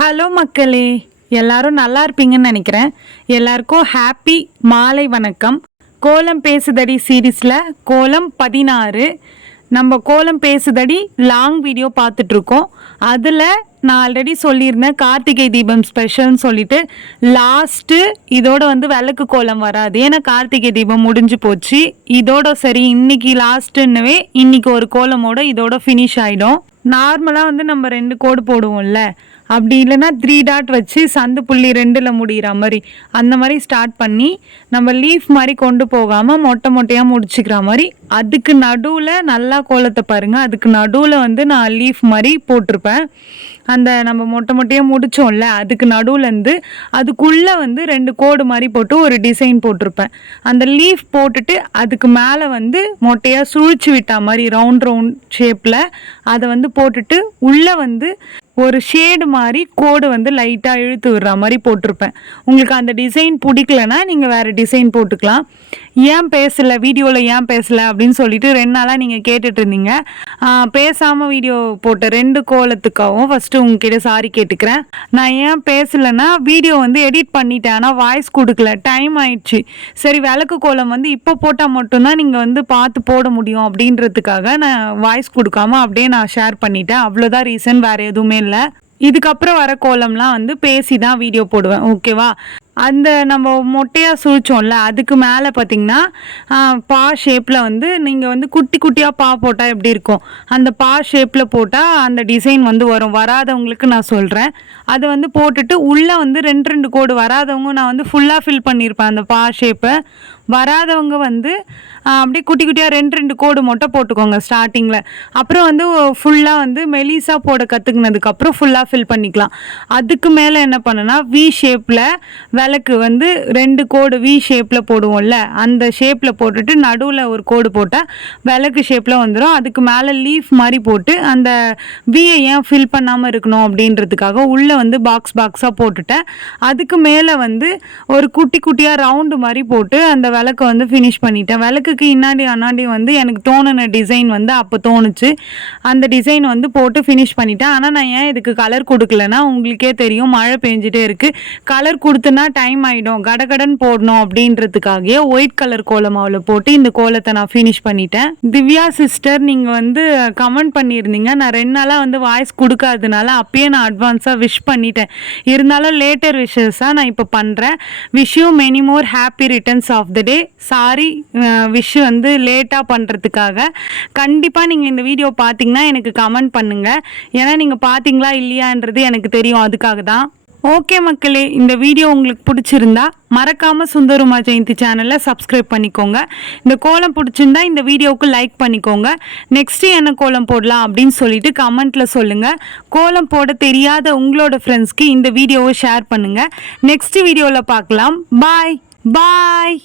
Hello மக்களே, எல்லாரும் நல்லா இருப்பீங்கன்னு நினைக்கிறேன். எல்லாருக்கும் ஹாப்பி மாலை வணக்கம். கோலம் பேசுதடி சீரீஸில் கோலம் 16 நம்ம கோலம் பேசுதடி லாங் வீடியோ பார்த்துட்ருக்கோம். அதில் நான் ஆல்ரெடி சொல்லியிருந்தேன் கார்த்திகை தீபம் ஸ்பெஷல்னு சொல்லிட்டு லாஸ்ட்டு இதோட விளக்கு கோலம் வராது, ஏன்னா கார்த்திகை தீபம் முடிஞ்சு போச்சு. இதோட சரி இன்னைக்கு லாஸ்ட்டுன்னவே இன்னைக்கு ஒரு கோலமோட இதோட ஃபினிஷ் ஆகிடும். நார்மலாக நம்ம 2 கோடு போடுவோம்ல, அப்படி இல்லைன்னா 3 டாட் வச்சு சந்து புள்ளி 2ல் முடிகிற மாதிரி அந்த மாதிரி ஸ்டார்ட் பண்ணி நம்ம லீஃப் மாதிரி கொண்டு போகாமல் மொட்டை மொட்டையாக முடிச்சுக்கிற மாதிரி அதுக்கு நடுவில் நல்லா கோலத்தை பாருங்கள். அதுக்கு நடுவில் நான் லீஃப் மாதிரி போட்டிருப்பேன். அந்த நம்ம மொட்டை மொட்டையாக முடித்தோம்ல அதுக்கு நடுவுலேருந்து அதுக்குள்ளே 2 கோடு மாதிரி போட்டு ஒரு டிசைன் போட்டிருப்பேன். அந்த லீஃப் போட்டுட்டு அதுக்கு மேலே மொட்டையாக சுழிச்சு விட்டா மாதிரி ரவுண்ட் ஷேப்பில் அதை போட்டுட்டு உள்ளே ஒரு ஷேடு மாதிரி கோடு லைட்டாக இழுத்து விடுற மாதிரி போட்டிருப்பேன். உங்களுக்கு அந்த டிசைன் பிடிக்கலன்னா நீங்கள் வேறு டிசைன் போட்டுக்கலாம். ஏன் பேசலை வீடியோவில், ஏன் பேசலை அப்படின்னு சொல்லிட்டு 2 நாளாக நீங்கள் கேட்டுட்டு இருந்தீங்க. பேசாமல் வீடியோ போட்ட 2 கோலத்துக்காகவும் ஃபஸ்ட்டு உங்ககிட்ட சாரி கேட்டுக்கிறேன். நான் ஏன் பேசலைன்னா வீடியோ எடிட் பண்ணிட்டேன், ஆனால் வாய்ஸ் கொடுக்கல, டைம் ஆயிடுச்சு. சரி விளக்கு கோலம் இப்போ போட்டால் மட்டும்தான் நீங்கள் பார்த்து போட முடியும் அப்படின்றதுக்காக நான் வாய்ஸ் கொடுக்காம அப்படியே நான் ஷேர் பண்ணிட்டேன். அவ்வளோதான் ரீசன், வேறு எதுவுமே இல்லை. இதுக்கப்புறம் வர கோலம்லாம் பேசி தான் வீடியோ போடுவேன், ஓகேவா? அந்த நம்ம மொட்டையாக சுழிச்சோம்ல அதுக்கு மேலே பார்த்திங்கன்னா பா ஷேப்பில் நீங்கள் குட்டி குட்டியாக பா போட்டால் எப்படி இருக்கும், அந்த பா ஷேப்பில் போட்டால் அந்த டிசைன் வரும். வராதவங்களுக்கு நான் சொல்கிறேன். அதை போட்டுட்டு உள்ளே 2 கோடு, வராதவங்க நான் ஃபுல்லாக ஃபில் பண்ணியிருப்பேன் அந்த பா ஷேப்பை. வராதவங்க அப்படியே குட்டி குட்டியாக 2 கோடு மட்டும் போட்டுக்கோங்க ஸ்டார்டிங்கில். அப்புறம் ஃபுல்லாக மெலிசா போட கற்றுக்கினதுக்கப்புறம் ஃபுல்லாக ஃபில் பண்ணிக்கலாம். அதுக்கு மேலே என்ன பண்ணுன்னா வி ஷேப்பில் விளக்கு 2 கோடு வி ஷேப்பில் போடுவோம்ல அந்த ஷேப்பில் போட்டுட்டு நடுவில் ஒரு கோடு போட்டால் விளக்கு ஷேப்பில் வந்துடும். அதுக்கு மேலே லீஃப் மாதிரி போட்டு அந்த வியை ஏன் ஃபில் பண்ணாமல் இருக்கணும் அப்படின்றதுக்காக உள்ளே பாக்ஸாக போட்டுட்டேன். அதுக்கு மேலே ஒரு குட்டி குட்டியாக ரவுண்டு மாதிரி போட்டு அந்த விளக்கை ஃபினிஷ் பண்ணிட்டேன். விளக்குக்கு இன்னாடி அண்ணாடி எனக்கு தோணுன டிசைன் அப்போ தோணுச்சு. அந்த டிசைன் போட்டு ஃபினிஷ் பண்ணிட்டேன். ஆனால் நான் ஏன் இதுக்கு கலர் கொடுக்கலன்னா உங்களுக்கே தெரியும், மழை பெஞ்சிட்டே இருக்குது. கலர் கொடுத்தனா டைம் ஆகிடும், கடகடன் போடணும் அப்படின்றதுக்காகவே ஒயிட் கலர் கோலமாவில் போட்டு இந்த கோலத்தை நான் ஃபினிஷ் பண்ணிட்டேன். திவ்யா சிஸ்டர் நீங்கள் கமெண்ட் பண்ணியிருந்தீங்க, நான் 2 நாளாக வாய்ஸ் கொடுக்காததுனால அப்பயே நான் அட்வான்ஸாக விஷ் பண்ணிட்டேன். இருந்தாலும் லேட்டர் விஷஸாக நான் இப்போ பண்ணுறேன். Wish you many more happy returns of the day. Sorry wish லேட்டாக பண்ணுறதுக்காக. கண்டிப்பாக நீங்கள் இந்த வீடியோ பார்த்தீங்கன்னா எனக்கு கமெண்ட் பண்ணுங்கள், ஏன்னா நீங்கள் பார்த்தீங்களா இல்லையான்றது எனக்கு தெரியும், அதுக்காக தான். ஓகே மக்களே, இந்த வீடியோ உங்களுக்கு பிடிச்சிருந்தா மறக்காமல் சுந்தருமா ஜெயந்தி சேனலை சப்ஸ்கிரைப் பண்ணிக்கோங்க. இந்த கோலம் பிடிச்சிருந்தா இந்த வீடியோவுக்கு லைக் பண்ணிக்கோங்க. நெக்ஸ்ட்டு என்ன கோலம் போடலாம் அப்படின்னு சொல்லிட்டு கமெண்ட்டில் சொல்லுங்கள். கோலம் போட தெரியாத உங்களோட ஃப்ரெண்ட்ஸ்க்கு இந்த வீடியோவை ஷேர் பண்ணுங்கள். நெக்ஸ்ட் வீடியோவில் பார்க்கலாம். பாய் பாய்.